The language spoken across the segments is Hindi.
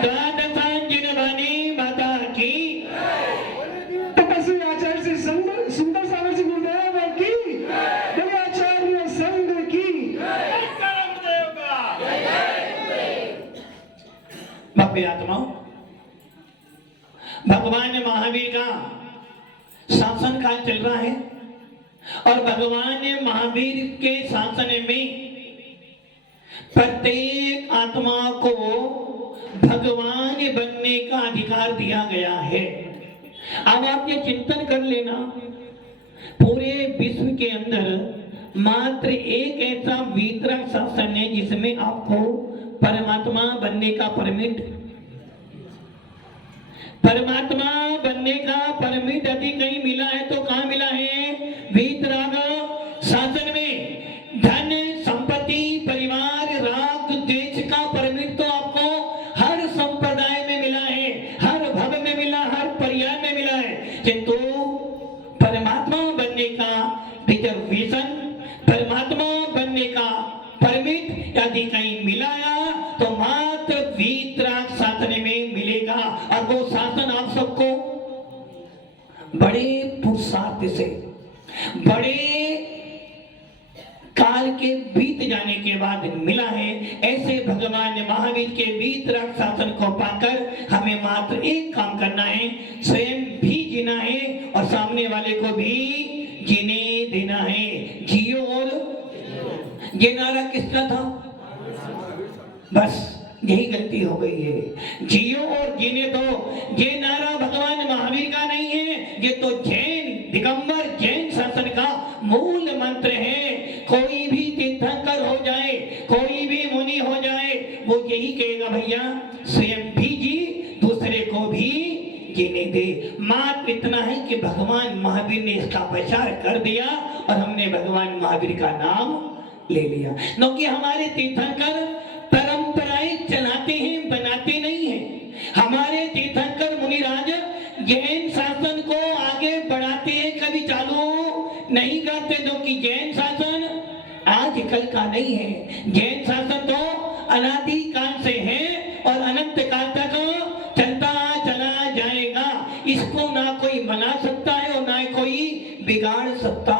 द्वादशांजन वाणी माता की, तपस्वी आचार्य से सुंदर सागर से गुरुदेव की, बोले आचार्य संघ की। भव्य आत्माओं, भगवान महावीर का शासन काल चल रहा है और भगवान महावीर के शासन में प्रत्येक आत्मा को भगवान बनने का अधिकार दिया गया है। अब आप ये चिंतन कर लेना, पूरे विश्व के अंदर मात्र एक ऐसा वीतराग शासन है जिसमें आपको परमात्मा बनने का परमिट यदि कहीं मिला है तो कहां मिला है? वीतराग शासन में। धन संपत्ति परिवार राग देश का परमिट तो आपको हर संप्रदाय में मिला है, हर भव में मिला, हर पर्याय में मिला है, किंतु परमात्मा बनने का रिजर्वेशन, परमात्मा बनने का परमिट यदि कहीं मिला तो मात्र वीतराग शासन में मिलेगा। और वो शासन आप सबको बड़े पुरुषार्थ से, बड़े काल के बीत जाने के बाद मिला है। ऐसे भगवान महावीर के वीतराग शासन को पाकर हमें मात्र एक काम करना है, स्वयं भी जीना है और सामने वाले को भी जीने देना है। जियो और ये नारा किसका था? बस यही गलती हो गई है। जियो और जीने दो, ये नारा भगवान महावीर का नहीं है, ये तो जैन दिगंबर जैन शासन का मूल मंत्र है। कोई भी तीर्थंकर हो जाए, कोई भी मुनि हो जाए, वो यही कहेगा, भैया स्वयं भी जी, दूसरे को भी जीने दे। मात्र इतना है कि भगवान महावीर ने इसका प्रचार कर दिया और हमने भगवान महावीर का नाम ले लिया। क्योंकि हमारे तीर्थंकर परंपराएं चलाते हैं, बनाते नहीं हैं। हमारे तीर्थंकर मुनिराज जैन शासन को आगे बढ़ाते हैं, कभी चालू नहीं करते, क्योंकि जैन शासन आज कल का नहीं है। जैन शासन तो अनादि काल से है और अनंत काल तक चलता चला जाएगा। इसको ना कोई बना सकता है और ना कोई बिगाड़ सकता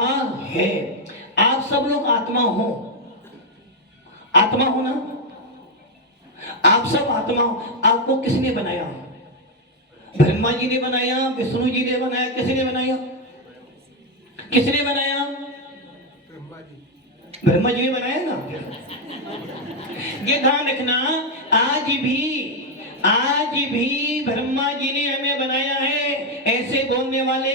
है। आप सब लोग आत्मा हो, आत्मा हो ना? आप सब आत्मा हो। आपको किसने बनाया? ब्रह्मा जी ने बनाया, विष्णु जी ने बनाया, किसने बनाया? किसने बनाया? ब्रह्मा जी ने बनाया ना। ये ध्यान रखना, आज भी ब्रह्मा जी ने हमें बनाया है। ऐसे बोलने वाले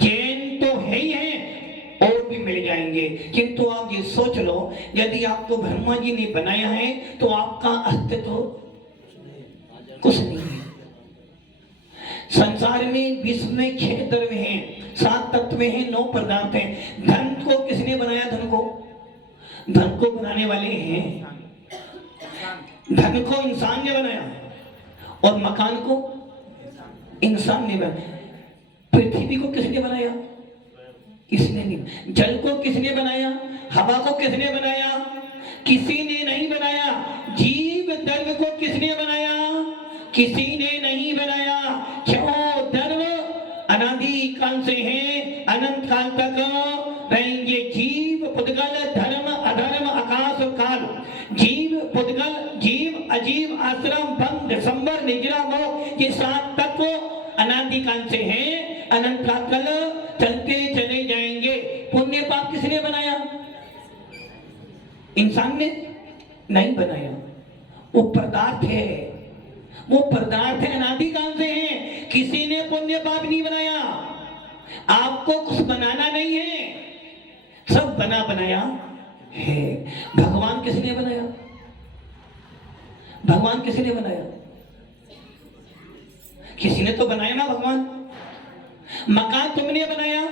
जैन तो है ही हैं और भी मिल जाएंगे, किंतु आप ये सोच लो, यदि आपको ब्रह्मा जी ने बनाया है तो आपका अस्तित्व कुछ नहीं है। संसार में विश्व में 6 द्रव्य हैं, 7 तत्व हैं, 9 पदार्थ हैं। धन को किसने बनाया? धन को बनाने वाले हैं, धन को इंसान ने बनाया और मकान को इंसान ने बनाया। पृथ्वी को किसने बनाया? किसने नहीं। जल को किसने बनाया? हवा को किसने बनाया? किसी ने नहीं बनाया। जीव द्रव्य को किसने बनाया? किसी ने नहीं बनाया। क्यों? द्रव्य अनादि काल से है, अनंत काल तक रहेंगे। जीव पुद्गल धर्म अधर्म आकाश और काल, जीव पुद्गल जीव अजीव आश्रम बंध संबर निजरा मोह, ये 7 तत्व अनादि काल से है, अनंत काल तक चलते चले जाएंगे। पुण्य पाप किसने बनाया? इंसान ने नहीं बनाया। वो पदार्थ है, वो पदार्थ है, अनादि काल से है। किसी ने पुण्य पाप नहीं बनाया। आपको कुछ बनाना नहीं है, सब बना बनाया है। भगवान किसने बनाया? भगवान किसने बनाया? किसी ने तो बनाया ना भगवान। मकान तुमने बनाया,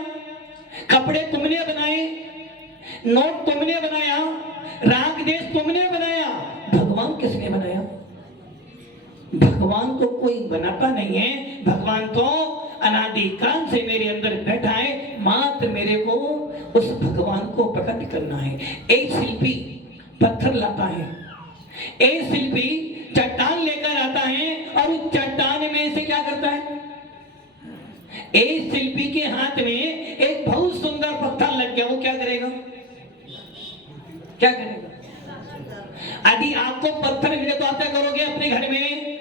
कपड़े तुमने बनाए, नोट तुमने बनाया, राग देश तुमने बनाया। भगवान किसने बनाया? भगवान को कोई बनाता नहीं है। भगवान तो अनादि काल से मेरे अंदर बैठा है, मात्र मेरे को उस भगवान को प्रकट करना है। एक शिल्पी पत्थर लाता है, एक शिल्पी चट्टान लेकर आता है और उस चट्टान में से क्या करता है, एक शिल्पी के हाथ में एक बहुत सुंदर पत्थर लग गया, वो क्या करेगा, क्या करेगा? यदि आपको पत्थर मिले तो आप क्या करोगे, अपने घर में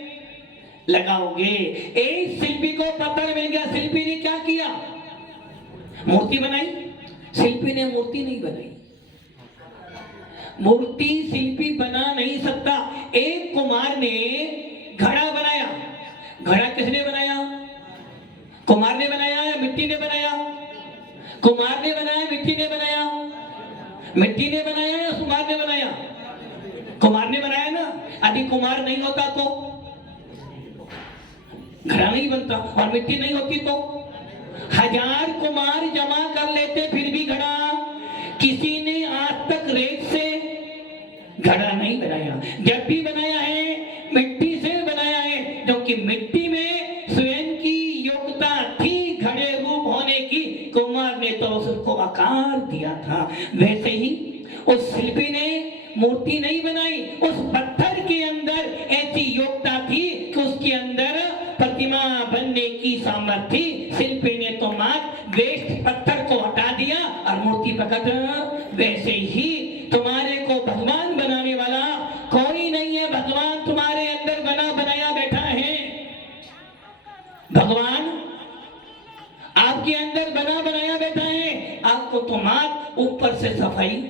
लगाओगे। एक शिल्पी को पत्थर मिल गया, शिल्पी ने क्या किया, मूर्ति बनाई। शिल्पी ने मूर्ति नहीं बनाई, मूर्ति शिल्पी बना नहीं सकता। एक कुमार ने घड़ा बनाया। घड़ा किसने बनाया, कुमार ने बनाया या मिट्टी ने बनाया? कुमार ने बनाया, मिट्टी ने बनाया? मिट्टी ने बनाया या कुमार ने बनाया? कुमार ने बनाया ना। यदि कुमार नहीं होता तो घड़ा नहीं बनता, और मिट्टी नहीं होती तो 1000 कुमार जमा कर लेते फिर भी घड़ा, किसी ने आज तक रेत से घड़ा नहीं बनाया। जब भी बनाया है मिट्टी से बनाया है, क्योंकि मिट्टी में स्वयं की योग्यता थी घड़े रूप होने की, कुमार ने तो उसको आकार दिया था। वैसे ही उस शिल्पी ने मूर्ति नहीं बनाई, उस पत्थर के अंदर ऐसी योग्यता थी कि उसके अंदर प्रतिमा बनने की सामर्थ्य थी। शिल्पी ने तो मात्र वेस्ट पत्थर को हटा दिया और मूर्ति पकड़। वैसे ही तुम्हारे को भगवान बनाने वाला कोई नहीं है, भगवान तुम्हारे अंदर बना बनाया बैठा है। भगवान आपके अंदर बना बनाया बैठा है। आपको तो मात्र ऊपर से सफाई,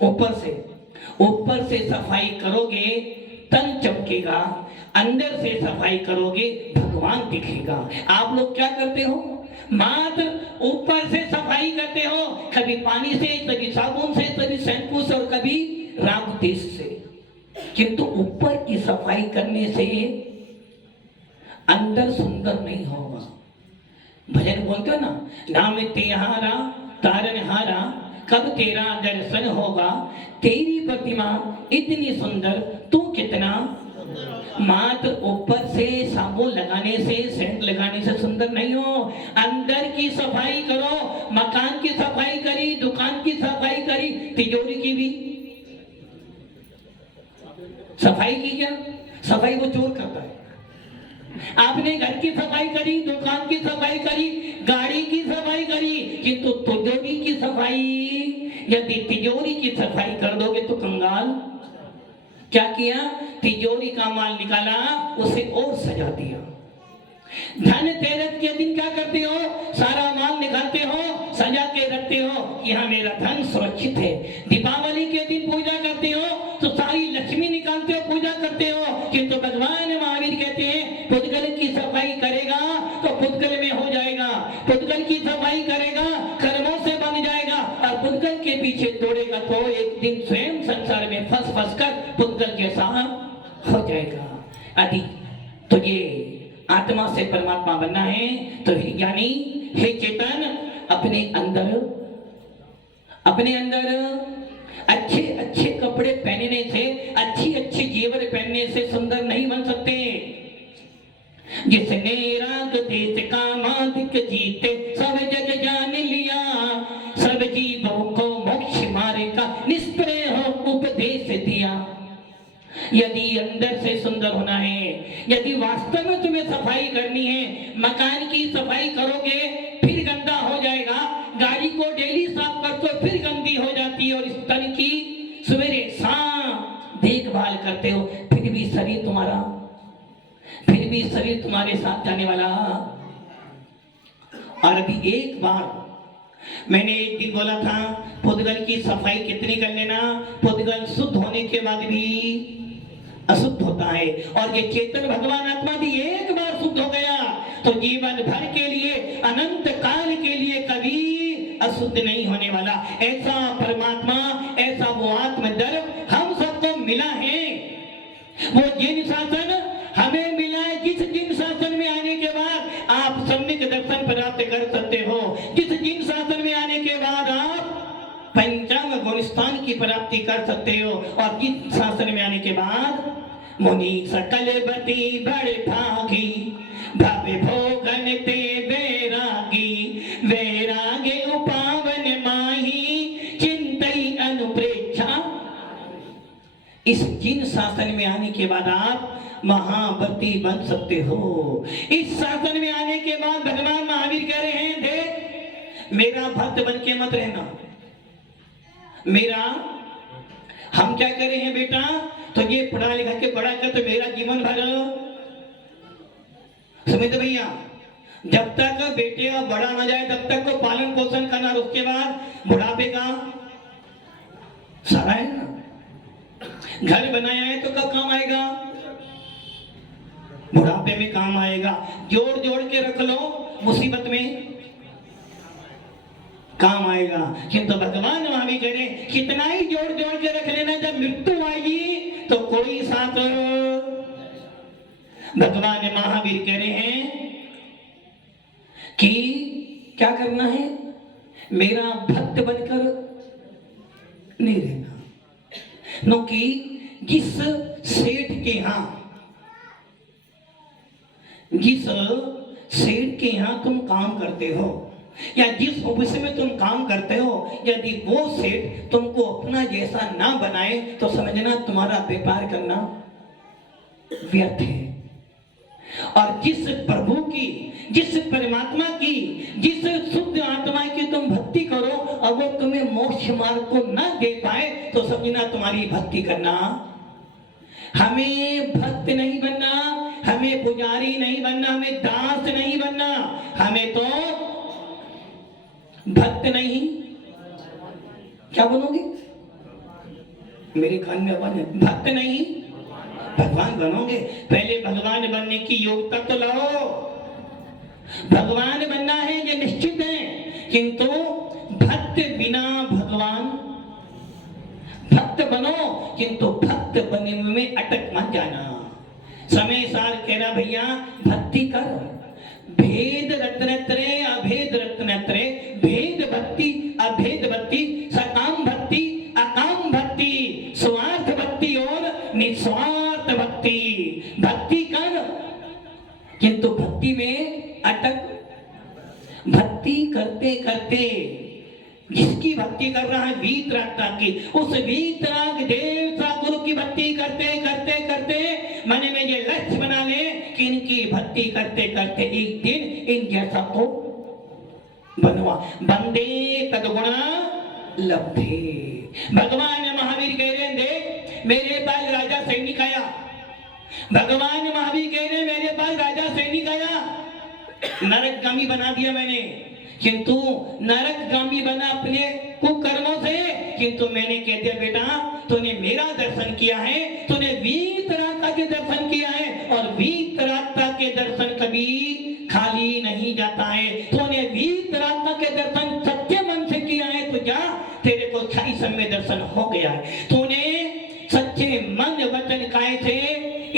ऊपर से सफाई करोगे तन चमकेगा, अंदर से सफाई करोगे भगवान दिखेगा। आप लोग क्या करते हो, मात्र ऊपर से सफाई करते हो, कभी पानी से, कभी साबुन से, कभी शैम्पू से और कभी राख तेल से, किंतु ऊपर की सफाई करने से अंदर सुंदर नहीं होगा। भजन बोलते हो ना, नाम तेहारा तारनहारा, कब तेरा दर्शन होगा, तेरी प्रतिमा इतनी सुंदर तू कितना। मात्र ऊपर से साबुन लगाने से, सेंट लगाने से सुंदर नहीं हो, अंदर की सफाई करो। मकान की सफाई करी, दुकान की सफाई करी, तिजोरी की भी सफाई की क्या? सफाई वो चोर करता है। आपने घर की सफाई करी, दुकान की सफाई करी, गाड़ी की सफाई करी, किंतु तिजोरी की सफाई, यदि तिजोरी की सफाई कर दोगे तो कंगाल। क्या किया, तिजोरी का माल निकाला, उसे और सजा दिया। धनतेरस के दिन क्या करते हो, सारा माल निकालते हो, सजा के रखते हो कि हाँ मेरा धन सुरक्षित है। दीपावली के दिन पूजा करते हो तो सारी लक्ष्मी निकालते हो, पूजा करते हो, किंतु भगवान महावीर कहते हैं पुद्गल की सफाई करेगा तो पुद्गल में हो जाएगा, पुद्गल की सफाई करेगा कर्मों से बन जाएगा, और पुद्गल के पीछे दौड़ेगा तो एक दिन स्वयं संसार में फंस कर पुद्गल जैसा हो जाएगा। आदि तो ये आत्मा से परमात्मा बनना है तो यानी हे चेतन, अपने अंदर अच्छे अच्छे कपड़े पहनने से, अच्छी अच्छी जेवर पहनने से सुंदर नहीं बन सकते। जिसने राग देश का मादिक जीते सब जग जान लिया, सब जीवों को मोक्ष मार्ग का निष्प्रय हो उपदेश दिया। यदि अंदर से सुंदर होना है, यदि वास्तव में तुम्हें सफाई करनी है, मकान की सफाई करोगे फिर गंदा हो जाएगा, गाड़ी को डेली साफ करते हो फिर गंदी हो जाती है, और इस तन की सवेरे शाम देखभाल करते हो फिर भी शरीर तुम्हारे साथ जाने वाला। और अभी एक बार मैंने एक दिन बोला था, पुद्गल की सफाई कितनी कर लेना, पुद्गल शुद्ध होने के बाद भी अशुद्ध होता है, और ये चेतन भगवान आत्मा भी एक बार शुद्ध हो गया तो जीवन भर के लिए, अनंत काल के लिए कभी अशुद्ध नहीं होने वाला। ऐसा परमात्मा, ऐसा वो आत्मदर्प हम सबको मिला है। वो जिन शासन हमें मिला है, जिन शासन में आने के बाद आप सम्यक दर्शन प्राप्त कर सकते हो, जिन शासन में आने के बाद आप पंचांग गुणस्थान की प्राप्ति कर सकते हो, और जिस शासन में आने के बाद मुनि सकल बती बड़े भागी, भव भोगन ते वैरागी, वैरागे उपावन माही चिंतई अनुप्रेक्षा। इस जिन शासन में आने के बाद आप महाव्रती बन सकते हो। इस शासन में आने के बाद भगवान महावीर कह रहे हैं, देख मेरा भक्त बन के मत रहना। मेरा हम क्या कर रहे हैं बेटा, तो ये पढ़ा लिखा के बड़ा कर, तो मेरा जीवन भर समझ भैया, जब तक बेटे का बड़ा ना जाए तब तक को पालन पोषण करना, उसके बाद बुढ़ापे का सारा है ना। घर बनाया है तो कब काम आएगा, बुढ़ापे में काम आएगा। जोड़ जोड़ के रख लो, मुसीबत में काम आएगा। किंतु भगवान महावीर कह रहे कितना ही जोड़ जोड़ के रख लेना, जब मृत्यु आएगी तो कोई साथ। भगवान महावीर कह रहे हैं कि क्या करना है, मेरा भक्त बनकर नहीं रहना। नो कि जिस सेठ के यहाँ तुम काम करते हो या जिस ऑफिस में तुम काम करते हो, यदि वो सेठ तुमको अपना जैसा ना बनाए तो समझना तुम्हारा व्यापार करना व्यर्थ है। और जिस प्रभु की, जिस परमात्मा की, जिस शुद्ध आत्मा की तुम भक्ति करो और वो तुम्हें मोक्ष मार्ग को ना दे पाए तो समझना तुम्हारी भक्ति करना। हमें भक्त नहीं बनना, हमें पुजारी नहीं बनना, हमें दास नहीं बनना, हमें तो भक्त नहीं, क्या बनोगे, मेरे कान में आवाज है, भक्त नहीं भगवान बनोगे। पहले भगवान बनने की योग्यता तो लाओ। भगवान बनना है ये निश्चित है, किंतु भक्त बिना भगवान, भक्त बनो किंतु भक्त बनने में अटक मत जाना। समय सार कह रहा भैया भक्ति कर, भेद रत्नत्रय अभेद रत्नत्रय, भेद भक्ति अभेद भक्ति, सकाम भक्ति अकाम भक्ति, स्वार्थ भक्ति और निस्वार्थ भक्ति। भक्ति कर किंतु भक्ति में अटक। भक्ति करते करते जिसकी भक्ति कर रहा है वीतरागता की, उस वीतराग देवता गुरु की भक्ति करते करते करते मन में ये लक्ष्य बना ले कि इनकी भक्ति करते करते एक दिन इन जैसा को बनवा। बंदे तदगुणा लब्धे। भगवान महावीर कह रहे हैं देख मेरे पास राजा सैनिक आया। भगवान महावीर कह रहे हैं मेरे पास राजा सैनिक आया, नरकगामी बना दिया मैंने, किंतु नरकगामी बना अपने कुकर्मों से, किंतु मैंने कह दिया बेटा तूने मेरा दर्शन किया है, तूने वीतरागता के दर्शन किया है, और वीतरागता के दर्शन कभी खाली नहीं जाता है। तूने वीतरागता के दर्शन सच्चे मन से किया है तो जा, तेरे को 26 में दर्शन हो गया है। तूने सच्चे मन वचन काय से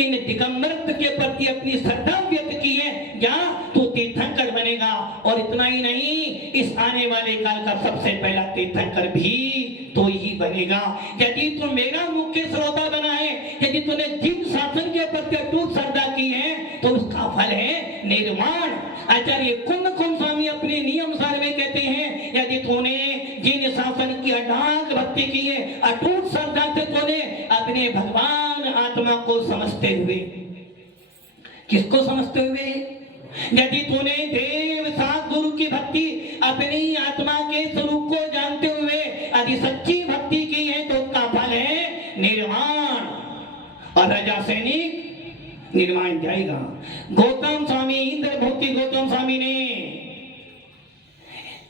इन दिगंबरत्व के प्रति अपनी श्रद्धा व्यक्त की है, जा तू तीर्थंकर बनेगा। और इतना ही नहीं, इस आने वाले काल का सबसे पहला तीर्थंकर भी तो ही बनेगा। यदि तू मेरा मुख्य श्रोता बना है, यदि तूने जिन शासन के प्रति अटूट श्रद्धा की है तो उसका फल है निर्वाण। आचार्य कुंद स्वामी अपने नियम सार में कहते हैं यदि तूने जिन शासन की अडाग भक्ति की है, अटूट श्रद्धा से तूने अपने भगवान आत्मा को समझते हुए, किसको समझते हुए, यदि तूने देव सात गुरु की भक्ति अपनी आत्मा के स्वरूप को जानते हुए यदि सच्ची भक्ति की है तो उसका फल है निर्वाण। और राजा सैनिक निर्वाण जाएगा। गौतम स्वामी, इंद्रभूति गौतम स्वामी ने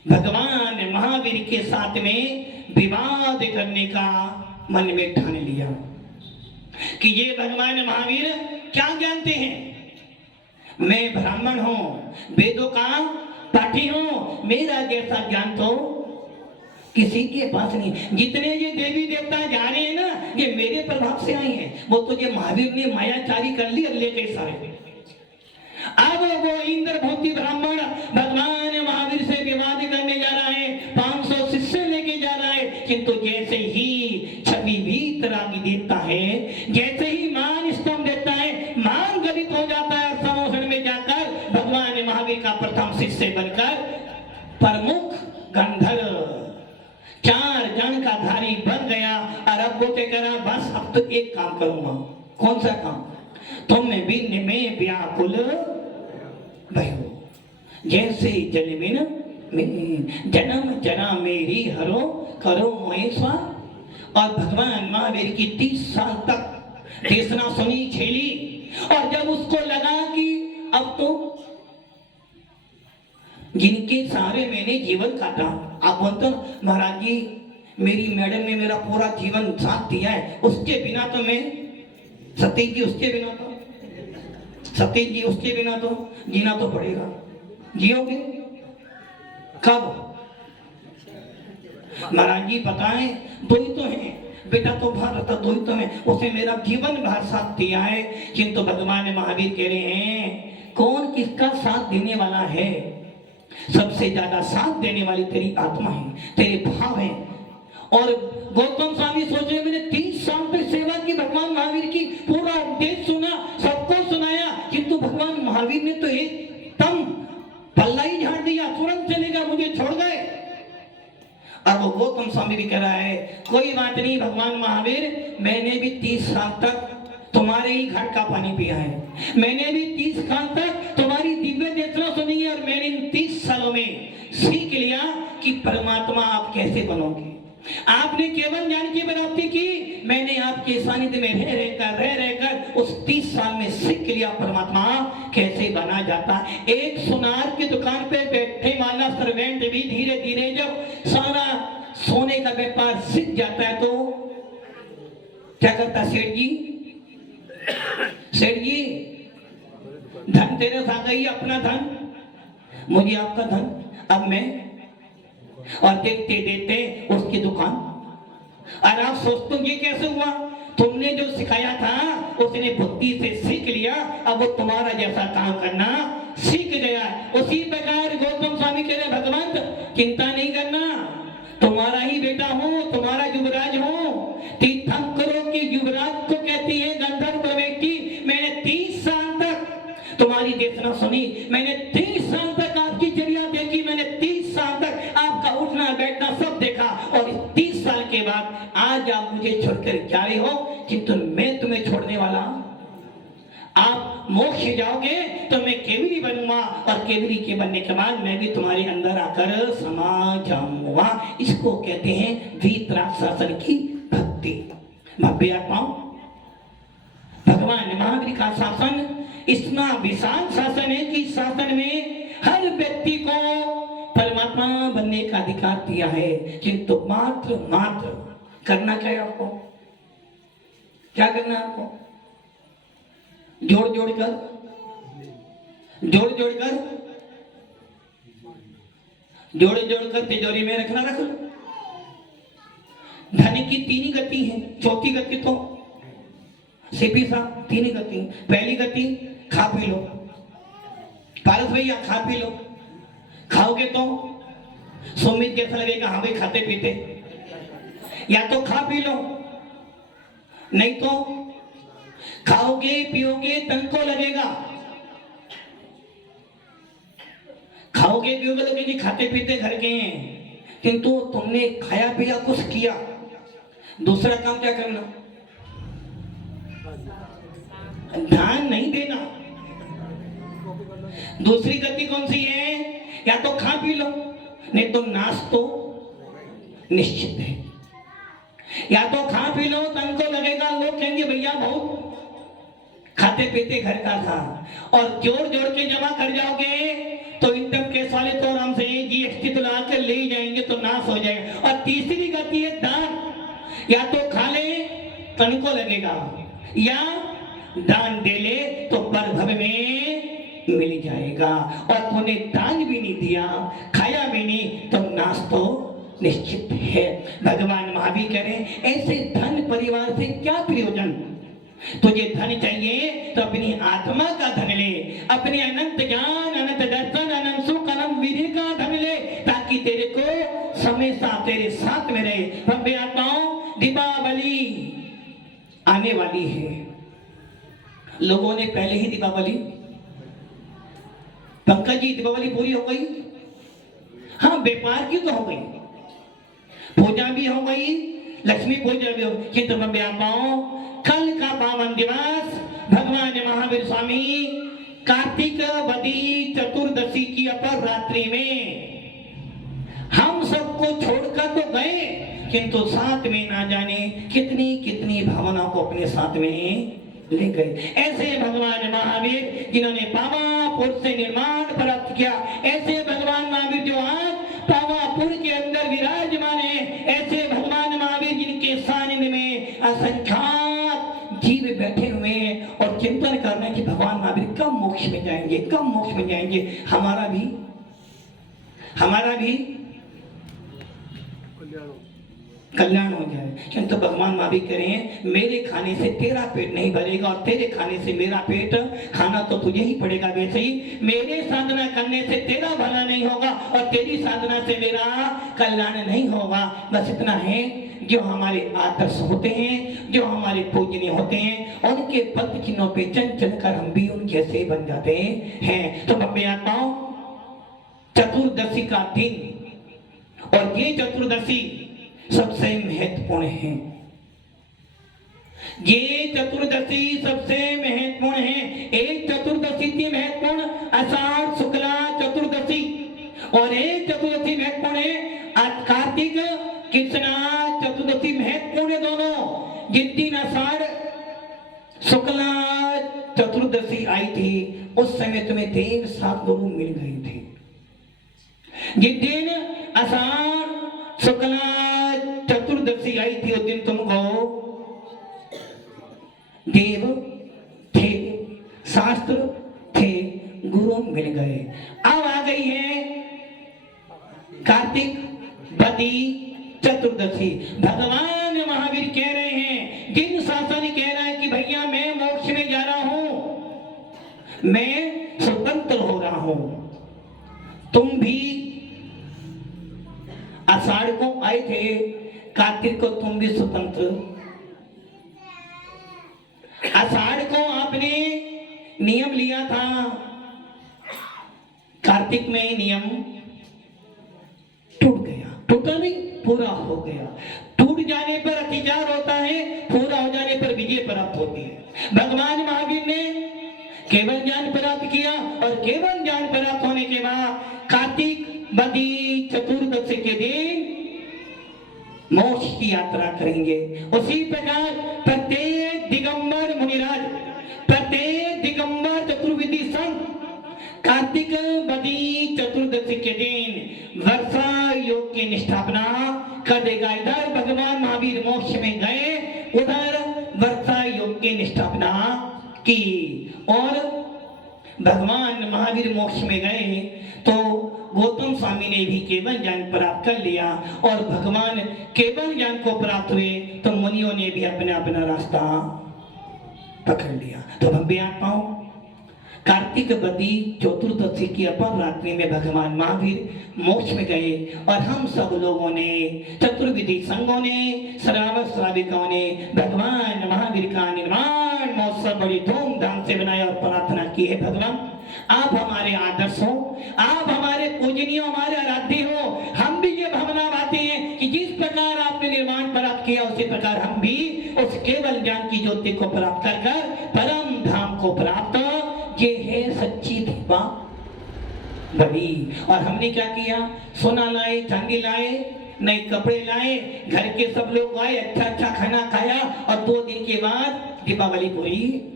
भगवान महावीर के साथ में विवाद करने का मन में ठान लिया कि ये भगवान महावीर क्या जानते हैं, मैं ब्राह्मण हूं, वेदों का पाठी हूं, मेरा जैसा ज्ञान तो किसी के पास नहीं। जितने ये देवी देवता जा रहे हैं ना, ये मेरे प्रभाव से आए हैं। वो तो ये महावीर ने मायाचारी कर ली अल्ले के सारे। अब वो इंद्रभूति ब्राह्मण भगवान महावीर से विवाद करने जा रहा है, 500 शिष्य लेके जा रहा है, किंतु जैसे ही छवि वीतरागी देता है, जैसे ही मान स्तंभ देता है, मान गलित हो जाता है, समोसन में जाकर भगवान महावीर का प्रथम शिष्य बनकर प्रमुख गंधर्व 4 जन का धारी बन गया। और अब वो क्या करा, बस अब तो एक काम करूंगा। कौन सा काम? तुम बिन में व्याकुल भयो, जैसे जल बिन में जन्म जना मेरी हरो करो मोहि स्वाहा। और भगवान महावीर की 30 साल तक देशना सुनी झेली, और जब उसको लगा कि अब तो जिनके सहारे मैंने जीवन काटा, आप बोलते हो महाराज जी मेरी मैडम ने मेरा पूरा जीवन साथ दिया है, उसके बिना तो मैं, सतीश जी उसके बिना तो, सतीश जी उसके बिना तो जीना तो पड़ेगा। जियोगे कब? महाराज जी बताएं, दो ही तो हैं बेटा, तो भारत दो ही तो है, उसे मेरा जीवन भर साथ दिया है। किंतु भगवान महावीर कह रहे हैं कौन किसका साथ देने वाला है? सबसे ज्यादा साथ देने वाली तेरी आत्मा है, तेरे भाव है। और गौतम स्वामी सोच रहे मैंने 30 साल तक सेवा की भगवान महावीर की, पूरा उपदेश सुना, सबको सुनाया, किंतु भगवान महावीर ने तो एकदम पल्ला ही झाड़ दिया, तुरंत चलेगा, मुझे छोड़ गए। और वो गौतम स्वामी भी कह रहा है कोई बात नहीं भगवान महावीर, मैंने भी 30 साल तक तुम्हारे ही घाट का पानी पिया है, मैंने भी 30 साल तक तुम्हारी दिव्य देशना सुनी है, और मैंने इन 30 सालों में सीख लिया कि परमात्मा आप कैसे बनोगे। आपने केवल ज्ञान की प्राप्ति की, मैंने आपके सानिध्य में रह रहकर उस 30 साल में सीख लिया परमात्मा कैसे बना जाता। एक सुनार की दुकान पे बैठे वाला सर्वेंट भी धीरे धीरे जब सारा सोने का व्यापार सीख जाता है तो क्या करता? सेठ जी, सेठ जी धन तेरे साथ गई, अपना धन, मुझे आपका धन, अब मैं, और देखते देखते उसकी दुकान। और आप सोचते हो ये कैसे हुआ? तुमने जो सिखाया था उसने बुद्धि से सीख लिया, अब वो तुम्हारा जैसा काम करना सीख गया। उसी प्रकार गौतम स्वामी कह रहे भगवंत चिंता नहीं करना, तुम्हारा ही बेटा हूँ, तुम्हारा युवराज हूँ। तीर्थंकरों की युवराज को कहती है गंधर्व व्यक्ति। मैंने 30 साल तक तुम्हारी देशना सुनी, मैंने 30 साल तक आपकी चर्या देखी, मैंने 30 साल तक आपका उठना बैठना सब देखा, और इस 30 साल के बाद आज आप मुझे छोड़कर जा रहे हो, किंतु मैं तुम्हें छोड़ने वाला, आप मोक्ष जाओगे तो मैं केवली बनूंगा, और केवली के बनने के बाद मैं भी तुम्हारे अंदर आकर समा जाऊंगा। इसको कहते हैं वीतराग शासन की भक्ति। भव्य आत्माओं, भगवान महावीर का शासन इतना विशाल शासन है कि शासन में हर व्यक्ति को परमात्मा बनने का अधिकार दिया है, किंतु मात्र करना क्या है आपको? क्या करना है आपको? जोड़ जोड़कर तिजोरी में रखना, रख लो। धन की 3 गति है, चौथी गति तो सीपी साहब 3 गति। पहली गति खा पी लो, पारस भैया खा पी लो। खाओगे तो सुमित जैसा लगेगा, हाँ भाई खाते पीते, या तो खा पी लो, नहीं तो खाओगे पियोगे तन को लगेगा, खाओगे पियोगे लोगे कि खाते पीते घर के हैं, किंतु तुमने खाया पिया कुछ किया। दूसरा काम क्या करना? ध्यान नहीं देना। दूसरी गति कौन सी है? या तो खा पी लो, नहीं तो नाश तो निश्चित है। या तो खा पी लो तन को लगेगा, लोग कहेंगे भैया बहुत खाते पीते घर का था, और जोड़ के जमा कर जाओगे तो इनकम केस वाले तो आराम से जीएसटी तो ला कर ले जाएंगे तो नाश हो जाएगा। और तीसरी गति है दान, या तो खा ले तन को लगेगा, या दान दे ले तो परभव में मिल जाएगा। और तूने दान भी नहीं दिया, खाया भी नहीं, तो नाश तो निश्चित है। भगवान महावीर कह रहे हैं ऐसे धन परिवार से क्या प्रयोजन? तुझे धन चाहिए तो अपनी आत्मा का धन ले, अपने अनंत ज्ञान, अनंत दर्शन, अनंत सुख, अनंत विधि का धन ले, ताकि तेरे को हमेशा तेरे साथ में रहे। भव्य आत्माओं, दीपावली आने वाली है। लोगों ने पहले ही दीपावली, पंकज जी दीपावली पूरी हो गई? हाँ, व्यापार की तो हो गई, पूजा भी हो गई, लक्ष्मी पूजा भी हो, किंतु भव्य आत्माओं कल का पावन दिवस भगवान महावीर स्वामी कार्तिक बदी चतुर्दशी की अपर रात्रि में हम सबको छोड़कर तो गए, किंतु साथ में ना जाने कितनी कितनी भावना को अपने साथ में ले गए। ऐसे भगवान महावीर जिन्होंने पावापुर से निर्माण प्राप्त किया, ऐसे भगवान महावीर जो आज पावापुर के अंदर विराजमान है, ऐसे भगवान महावीर जिनके सानिध्य में असंख्यात जीव बैठे हुए हैं और चिंतन कर रहे हैं कि भगवान महावीर कब मोक्ष में जाएंगे, कब मोक्ष में जाएंगे, हमारा भी कल्याण हो जाए। किंतु भगवान महावीर कह रहे हैं मेरे खाने से तेरा पेट नहीं भरेगा और तेरे खाने से मेरा पेट, खाना तो तुझे ही पड़ेगा। वैसे ही मेरे साधना करने से तेरा भला नहीं होगा और तेरी साधना से मेरा कल्याण नहीं होगा। बस इतना है, जो हमारे आदर्श होते हैं, जो हमारे पूजनीय होते हैं, उनके पद चिन्हों पे चल चलकर हम भी उनके से बन जाते हैं। तो भव्य आत्माओं, चतुर्दशी का दिन और ये चतुर्दशी सबसे महत्वपूर्ण है। ये चतुर्दशी सबसे महत्वपूर्ण है। एक चतुर्दशी थी महत्वपूर्ण आषाढ़ शुक्ला चतुर्दशी और एक चतुर्दशी महत्वपूर्ण है कार्तिक कृष्णा चतुर्दशी महत्वपूर्ण है दोनों। जिस दिन आषाढ़ शुक्ला चतुर्दशी आई थी उस समय तुम्हें देव सात गुरु मिल गए थे। जिस दिन आषाढ़ शुक्ला चतुर्दशी आई थी उस दिन तुमको देव थे, शास्त्र थे, गुरु मिल गए। अब आ गई है कार्तिक बदी चतुर्दशी। भगवान महावीर कह रहे हैं, जिन शासन कह रहा है कि भैया मैं मोक्ष में जा रहा हूं, मैं स्वतंत्र हो रहा हूं, तुम भी आषाढ़ को आए थे, कार्तिक को तुम भी स्वतंत्र। आषाढ़ को आपने नियम लिया था, कार्तिक में नियम टूट गया। टूटा नहीं, पूरा हो गया। टूट जाने पर अतिचार होता है, पूरा हो जाने पर विजय प्राप्त होती है। भगवान महावीर ने केवल ज्ञान प्राप्त किया और केवल ज्ञान प्राप्त होने के बाद कार्तिक बदी चतुर्दशी के दिन मोक्ष की यात्रा करेंगे। उसी प्रकार प्रत्येक दिगंबर मुनिराज, प्रत्येक दिगंबर चतुर्विधि संत कार्तिक बदी चतुर्दशी के दिन वर्षा योग की निष्ठापना कर देगा। इधर भगवान महावीर मोक्ष में गए, उधर वर्षा योग की निष्ठापना की और भगवान महावीर मोक्ष में गए तो गौतम स्वामी ने भी केवल ज्ञान प्राप्त कर लिया और भगवान केवल ज्ञान को प्राप्त हुए तो मुनियों ने भी अपना अपना रास्ता पकड़ लिया। तो भव्य आत्माओं, कार्तिक बदी चतुर्दशी की अपर रात्रि में भगवान महावीर मोक्ष में गए और हम सब लोगों ने, चतुर्विधि संघों ने, श्रावक श्राविकाओं ने भगवान महावीर का निर्माण महोत्सव बड़ी धूमधाम से बनाया और प्रार्थना की है, भगवान आप हमारे आदर्श हो, आप हमारे पूजनीय, हमारे आराध्य हो। हम भी ये भावना बातें हैं कि जिस प्रकार आपने निर्माण प्राप्त किया उसी प्रकार हम भी उस केवल ज्ञान की ज्योति को प्राप्त कर कर परम धाम को प्राप्त, ये है सच्ची दीपा बड़ी। और हमने क्या किया, सोना लाए, चांदी लाए, नए कपड़े लाए, घर के सब लोग आए, अच्छा अच्छा खाना खाया और 2 दिन के बाद दीपावली पूरी।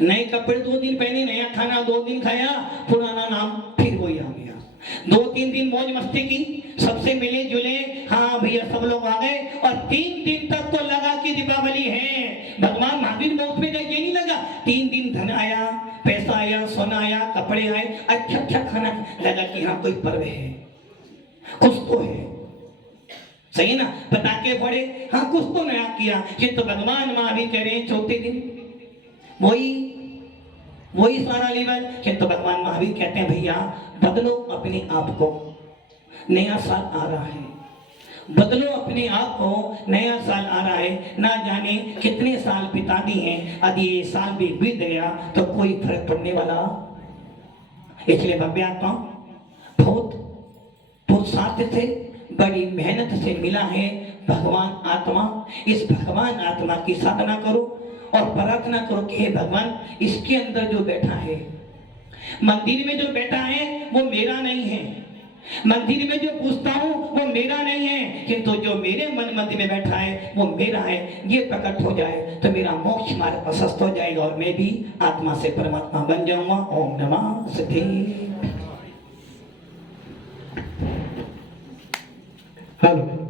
नए कपड़े 2 दिन पहने, नया खाना 2 दिन खाया, पुराना नाम फिर वही आ गया। 2-3 दिन मौज मस्ती की, सबसे मिले जुले, हाँ भैया सब लोग आ गए और 3 दिन तक तो लगा कि दीपावली है। भगवान महावीर मोक्ष में गए, ये नहीं लगा। 3 दिन धन आया, पैसा आया, सोना आया, कपड़े आए, अच्छा अच्छा खाना, लगा कि हाँ कोई पर्व है, कुछ तो है, सही ना। पटाखे फोड़े, हाँ कुछ तो नया किया। ये तो भगवान महावीर कह रहे हैं चौथे दिन वही सारा लेवल। किंतु भगवान महावीर कहते हैं भैया बदलो अपने आप को, नया साल आ रहा है, बदलो अपने आप को, नया साल आ रहा है। ना जाने कितने साल बिता दिए हैं, यदि ये साल भी बीत गया तो कोई फर्क पड़ने वाला। इसलिए भव्य आत्मा बहुत पुरुषार्थ से बड़ी मेहनत से मिला है भगवान आत्मा। इस भगवान आत्मा की साधना करो और प्रार्थना करो कि हे भगवान, इसके अंदर जो बैठा है, मंदिर में जो बैठा है वो मेरा नहीं है, मंदिर में जो पूछता हूँ वो मेरा नहीं है, किंतु जो मेरे मन मंदिर में बैठा है वो मेरा है। ये प्रकट हो जाए तो मेरा मोक्ष मार्ग प्रशस्त हो जाएगा और मैं भी आत्मा से परमात्मा बन जाऊंगा। ओम नमः शिवाय। हेलो।